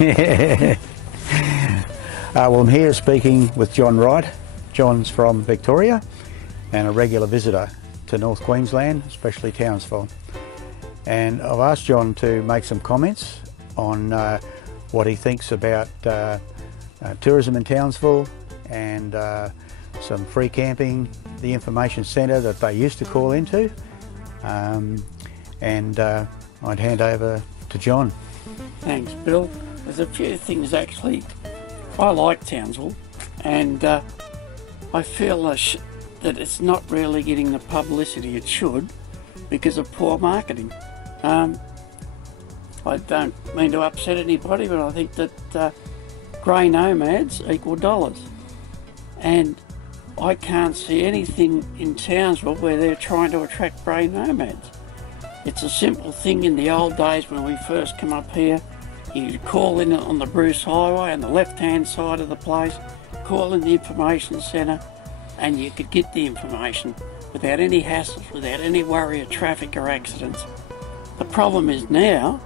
Well, I'm here speaking with John Wright. John's from Victoria and a regular visitor to North Queensland, especially Townsville. And I've asked John to make some comments on what he thinks about tourism in Townsville and some free camping, the information centre that they used to call into. I'd hand over to John. Thanks, Bill. There's a few things actually. I like Townsville, and I feel that it's not really getting the publicity it should because of poor marketing. I don't mean to upset anybody, but I think that grey nomads equal dollars, and I can't see anything in Townsville where they're trying to attract grey nomads. It's a simple thing. In the old days when we first come up here, you'd call in on the Bruce Highway on the left-hand side of the place, call in the information centre, and you could get the information without any hassles, without any worry of traffic or accidents. The problem is now,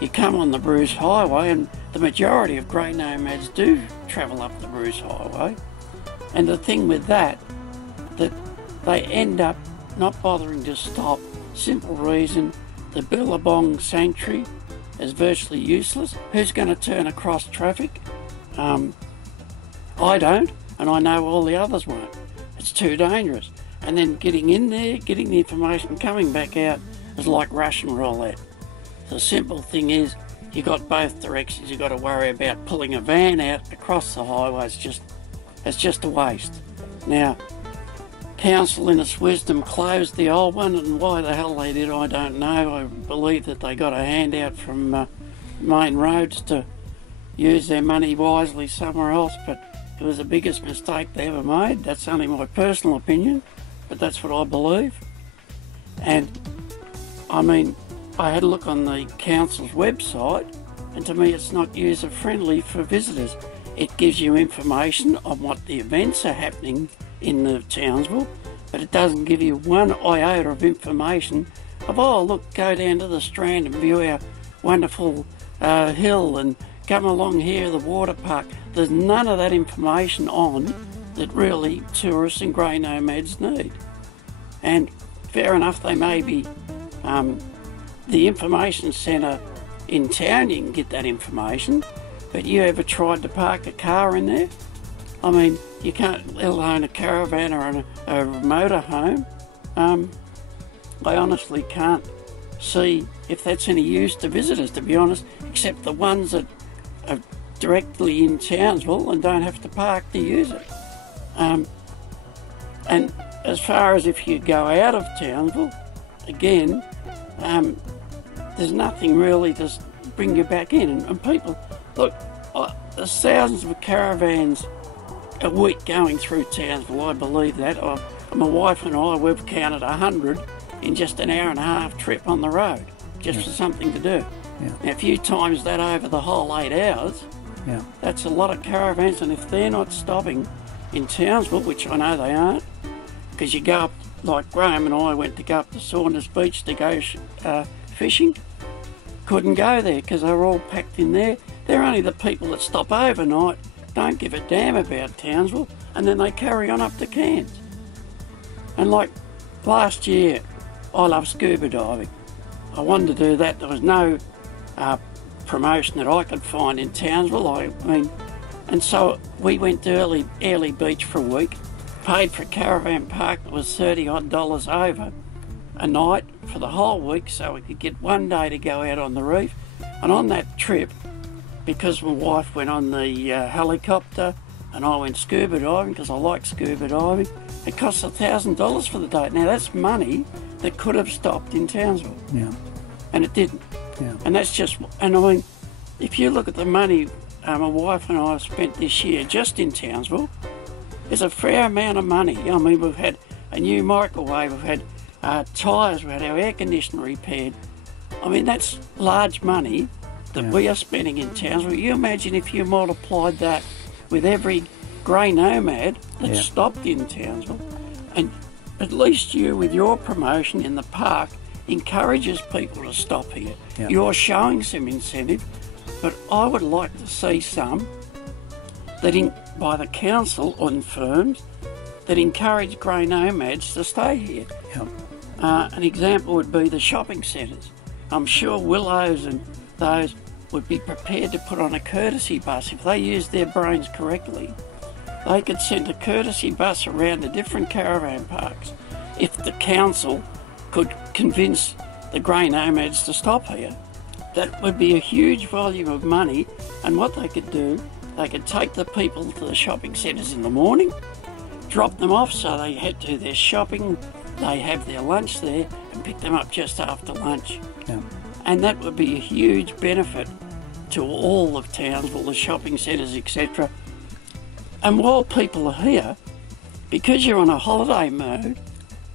you come on the Bruce Highway, and the majority of grey nomads do travel up the Bruce Highway, and the thing with that they end up not bothering to stop. Simple reason, the Billabong Sanctuary is virtually useless. Who's going to turn across traffic? I don't, and I know all the others won't. It's too dangerous. And then getting in there, getting the information, coming back out is like Russian roulette. The simple thing is, you got both directions. You've got to worry about pulling a van out across the highway. It's just a waste. Now, Council in its wisdom closed the old one, and why the hell they did I don't know. I believe that they got a handout from Main Roads to use their money wisely somewhere else, but it was the biggest mistake they ever made. That's only my personal opinion, but that's what I believe. And I mean, I had a look on the council's website, and to me it's not user friendly for visitors. It gives you information on what the events are happening in the Townsville, but it doesn't give you one iota of information of, oh look, go down to the Strand and view our wonderful hill, and come along here, the water park. There's none of that information on that really tourists and grey nomads need. And fair enough, they may be the information centre in town, you can get that information, but you ever tried to park a car in there? I mean, you can't, let alone a caravan or a motorhome. I honestly can't see if that's any use to visitors, to be honest, except the ones that are directly in Townsville and don't have to park to use it. And as far as if you go out of Townsville, again, there's nothing really to bring you back in. And people, look, there's thousands of caravans a week going through Townsville, I believe that. My wife and I, we've counted 100 in just an hour and a half trip on the road, just for something to do. Yeah. Now, if you times that over the whole 8 hours, that's a lot of caravans, and if they're not stopping in Townsville, which I know they aren't, because you go up, like Graham and I went to go up to Saunders Beach to go fishing, couldn't go there because they were all packed in there. They're only the people that stop overnight, don't give a damn about Townsville, and then they carry on up to Cairns. And like last year, I love scuba diving. I wanted to do that. There was no promotion that I could find in Townsville. I mean, and so we went to Early Beach for a week, paid for a caravan park that was $30 odd over a night for the whole week, so we could get one day to go out on the reef. And on that trip, because my wife went on the helicopter and I went scuba diving because I like scuba diving, it cost $1,000 for the day. Now that's money that could have stopped in Townsville. Yeah. And it didn't. Yeah. And that's just, and I mean, if you look at the money my wife and I have spent this year just in Townsville, there's a fair amount of money. I mean, we've had a new microwave, we've had tyres, we've had our air conditioner repaired. I mean, that's large money that we are spending in Townsville. You imagine if you multiplied that with every grey nomad that stopped in Townsville, and at least you, with your promotion in the park, encourages people to stop here. You're showing some incentive. But I would like to see some that by the council or firms that encourage grey nomads to stay here. Yep. An example would be the shopping centres. I'm sure Willows and those would be prepared to put on a courtesy bus if they used their brains correctly. They could send a courtesy bus around to different caravan parks if the council could convince the grey nomads to stop here. That would be a huge volume of money, and what they could do, they could take the people to the shopping centres in the morning, drop them off so they had to do their shopping, they have their lunch there, and pick them up just after lunch. Yeah. And that would be a huge benefit to all of Townsville, the shopping centres, etc. And while people are here, because you're on a holiday mode,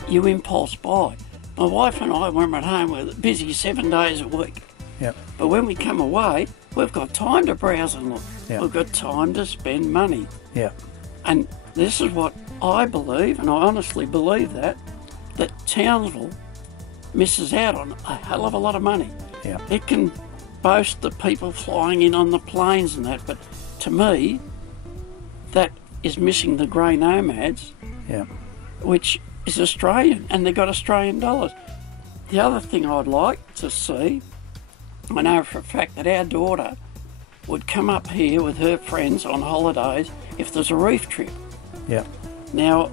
you impulse buy. My wife and I, when we're at home, we're busy 7 days a week. Yep. But when we come away, we've got time to browse and look. Yep. We've got time to spend money. Yep. And this is what I believe, and I honestly believe that Townsville misses out on a hell of a lot of money. Yep. It can boast the people flying in on the planes and that, but to me, that is missing the grey nomads, Yep. which is Australian, and they've got Australian dollars. The other thing I'd like to see, I know for a fact that our daughter would come up here with her friends on holidays if there's a reef trip. Yep. Now,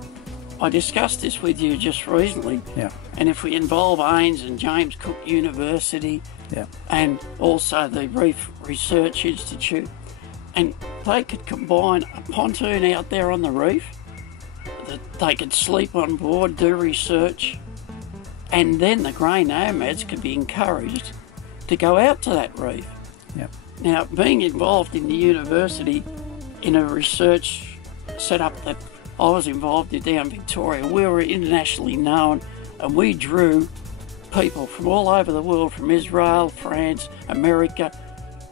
I discussed this with you just recently, Yep. and if we involve AINS and James Cook University, Yep. and also the Reef Research Institute, and they could combine a pontoon out there on the reef, that they could sleep on board, do research, and then the grey nomads could be encouraged to go out to that reef. Yep. Now, being involved in the university in a research setup that I was involved in down Victoria, we were internationally known, and we drew people from all over the world, from Israel, France, America,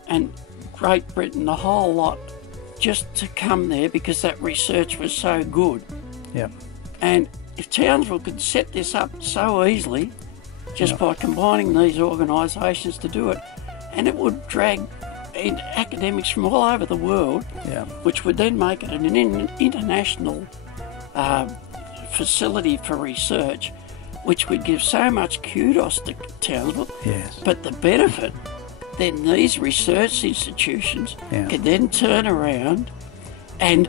and Great Britain, the whole lot, just to come there because that research was so good. Yep. And if Townsville could set this up so easily, just by combining these organisations to do it, and it would drag in academics from all over the world, which would then make it an international facility for research, which would give so much kudos to Townsville. Yes. But the benefit, then these research institutions could then turn around and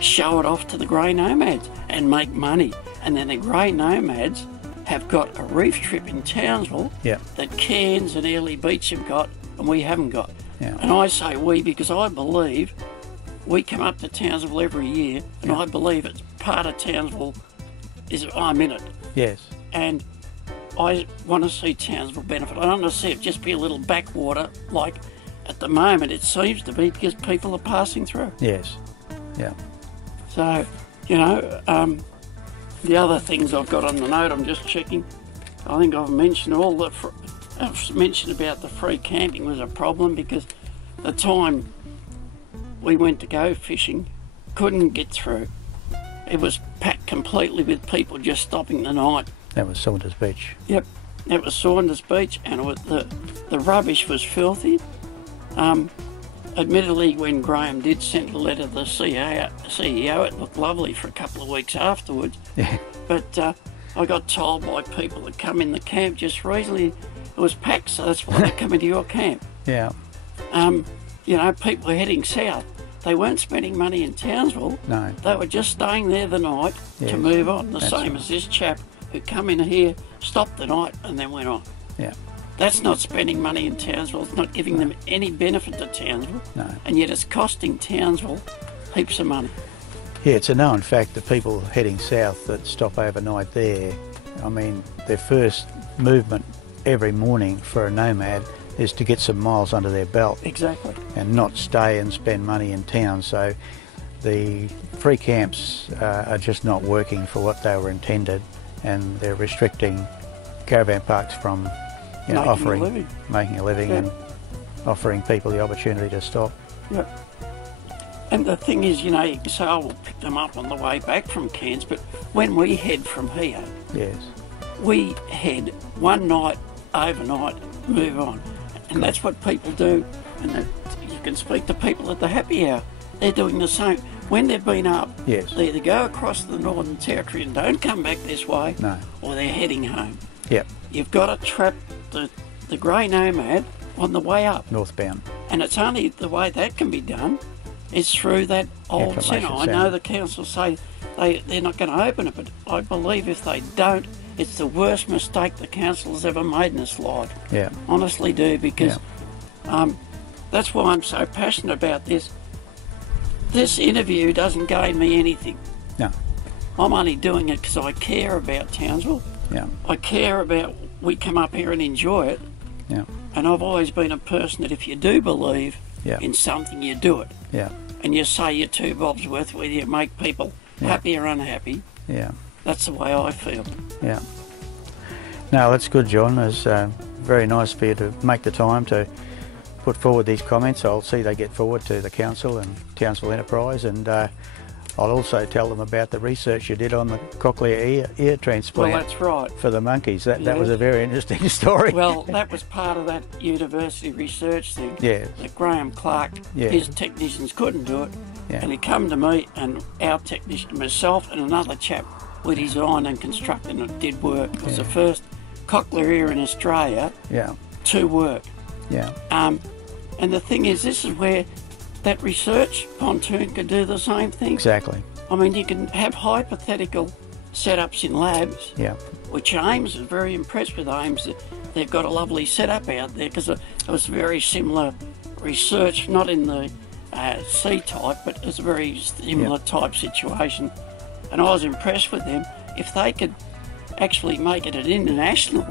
show it off to the grey nomads and make money. And then the grey nomads have got a reef trip in Townsville that Cairns and Airlie Beach have got and we haven't got. And I say we because I believe we come up to Townsville every year, and I believe it's part of Townsville I'm in it. Yes. And I want to see Townsville benefit. I don't want to see it just be a little backwater like at the moment it seems to be because people are passing through. Yes. Yeah. So, you know, the other things I've got on the note, I'm just checking. I think I've mentioned I've mentioned about the free camping was a problem because the time we went to go fishing, couldn't get through. It was packed completely with people just stopping the night. That was Saunders Beach. Yep, that was Saunders Beach, and the rubbish was filthy. Admittedly, when Graham did send a letter to the CEO, it looked lovely for a couple of weeks afterwards. Yeah. But I got told by people that come in the camp just recently, it was packed, so that's why they come into your camp. Yeah. You know, people are heading south. They weren't spending money in Townsville. No. They were just staying there the night to move on. The same as this chap who come in here, stopped the night and then went on. Yeah. That's not spending money in Townsville. It's not giving them any benefit to Townsville. No. And yet it's costing Townsville heaps of money. Yeah, it's a known fact that people heading south that stop overnight there, I mean, their first movement every morning for a nomad is to get some miles under their belt. Exactly. And not stay and spend money in town. So the free camps are just not working for what they were intended, and they're restricting caravan parks from making a living and offering people the opportunity to stop. Yep. And the thing is, you know, you can say, oh, we'll pick them up on the way back from Cairns, but when we head from here, we head one night, overnight, move on. And that's what people do. And you can speak to people at the happy hour. They're doing the same. When they've been up, Yes. they either go across the Northern Territory and don't come back this way, No. or they're heading home. Yep. You've got to trap the grey nomad on the way up. Northbound. And it's only the way that can be done is through that old Information centre. I centre. know the council say they're not going to open it, but I believe if they don't, it's the worst mistake the council has ever made in its life. Yeah. Honestly do, because that's why I'm so passionate about this. This interview doesn't gain me anything. No. I'm only doing it because I care about Townsville. Yeah. I care about, we come up here and enjoy it. Yeah. And I've always been a person that if you do believe Yeah. in something, you do it. Yeah. And you say your two bobs worth, whether you make people happy or unhappy. Yeah. That's the way I feel. Yeah. No, that's good, John. It's very nice for you to make the time to put forward these comments. I'll see they get forward to the council and Townsville Enterprise, and I'll also tell them about the research you did on the cochlear ear transplant. Well, that's right. For the monkeys. That Yes. was a very interesting story. Well, that was part of that university research thing. Yes. That Graham Clark, Yeah. his technicians couldn't do it. Yeah. And he come to me and our technician, myself and another chap, we designed and constructed, and it did work. It was the first cochlear ear in Australia Yeah. to work. Yeah. And the thing is, this is where that research pontoon could do the same thing. Exactly. I mean, you can have hypothetical setups in labs, Yeah. which Ames is very impressed with. Ames, they've got a lovely setup out there because it was very similar research, not in the C-type, but it's a very similar type situation. And I was impressed with them. If they could actually make it an international,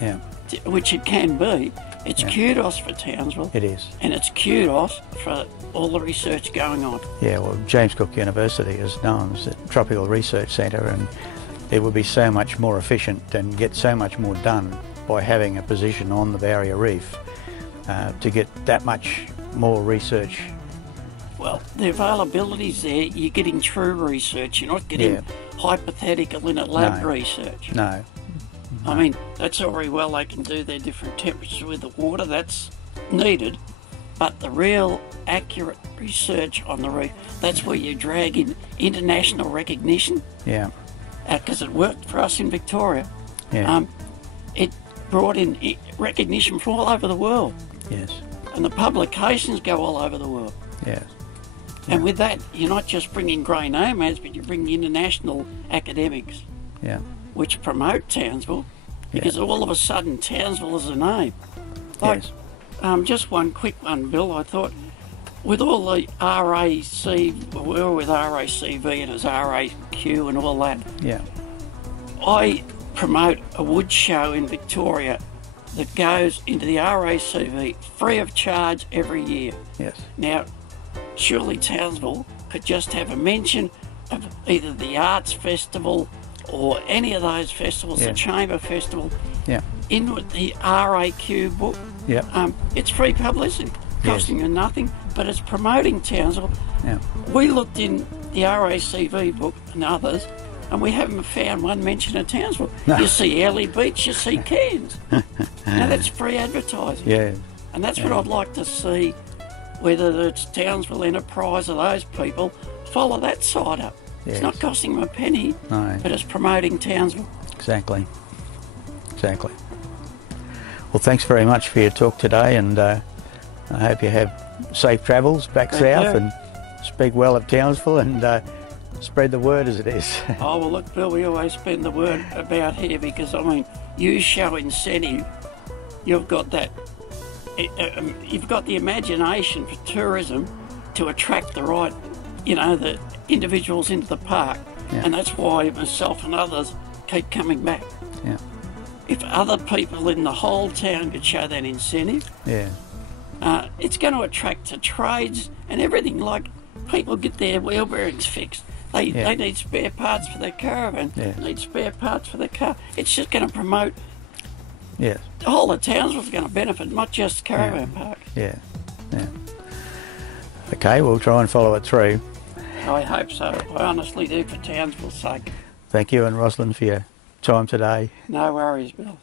Yeah. which it can be, it's kudos for Townsville. It is. And it's kudos for all the research going on. Yeah, well, James Cook University is known as the Tropical Research Centre, and it would be so much more efficient and get so much more done by having a position on the barrier reef to get that much more research. Well, the availability's there. You're getting true research. You're not getting hypothetical in a lab research. No. I mean, that's all very well. They can do their different temperatures with the water. That's needed. But the real accurate research on the reef, that's where you drag in international recognition. Yeah. Because it worked for us in Victoria. Yeah. It brought in recognition from all over the world. Yes. And the publications go all over the world. Yes. And with that, you're not just bringing grey nomads, but you're bringing international academics, Yeah. which promote Townsville, because all of a sudden Townsville is a name. Like, just one quick one, Bill. I thought, with all the RAC, we were with RACV and it's RAQ and all that. Yeah. I promote a wood show in Victoria that goes into the RACV free of charge every year. Yes. Now, surely Townsville could just have a mention of either the Arts Festival or any of those festivals, the Chamber Festival, in with the RAQ book. Yeah. It's free publicity, costing you nothing, but it's promoting Townsville. Yeah. We looked in the RACV book and others, and we haven't found one mention of Townsville. No. You see Early Beach, you see Cairns. Now that's free advertising. Yeah. And that's what I'd like to see, whether it's Townsville Enterprise or those people, follow that side up. Yes. It's not costing them a penny, No. but it's promoting Townsville. Exactly. Exactly. Well, thanks very much for your talk today, and I hope you have safe travels back south and speak well of Townsville and spread the word as it is. Oh, well, look, Bill, we always spend the word about here because, I mean, you show incentive. You've got that, you've got the imagination for tourism to attract the right, the individuals into the park. And that's why myself and others keep coming back. Yeah. If other people in the whole town could show that incentive, it's going to attract the trades and everything. Like, people get their wheel bearings fixed. They need spare parts for their caravan. They need spare parts for their car. It's just going to promote. Yes. The whole of Townsville's going to benefit, not just caravan park. Yeah. Yeah. Okay, we'll try and follow it through. I hope so. I honestly do, for Townsville's sake. Thank you, and Rosalind, for your time today. No worries, Bill.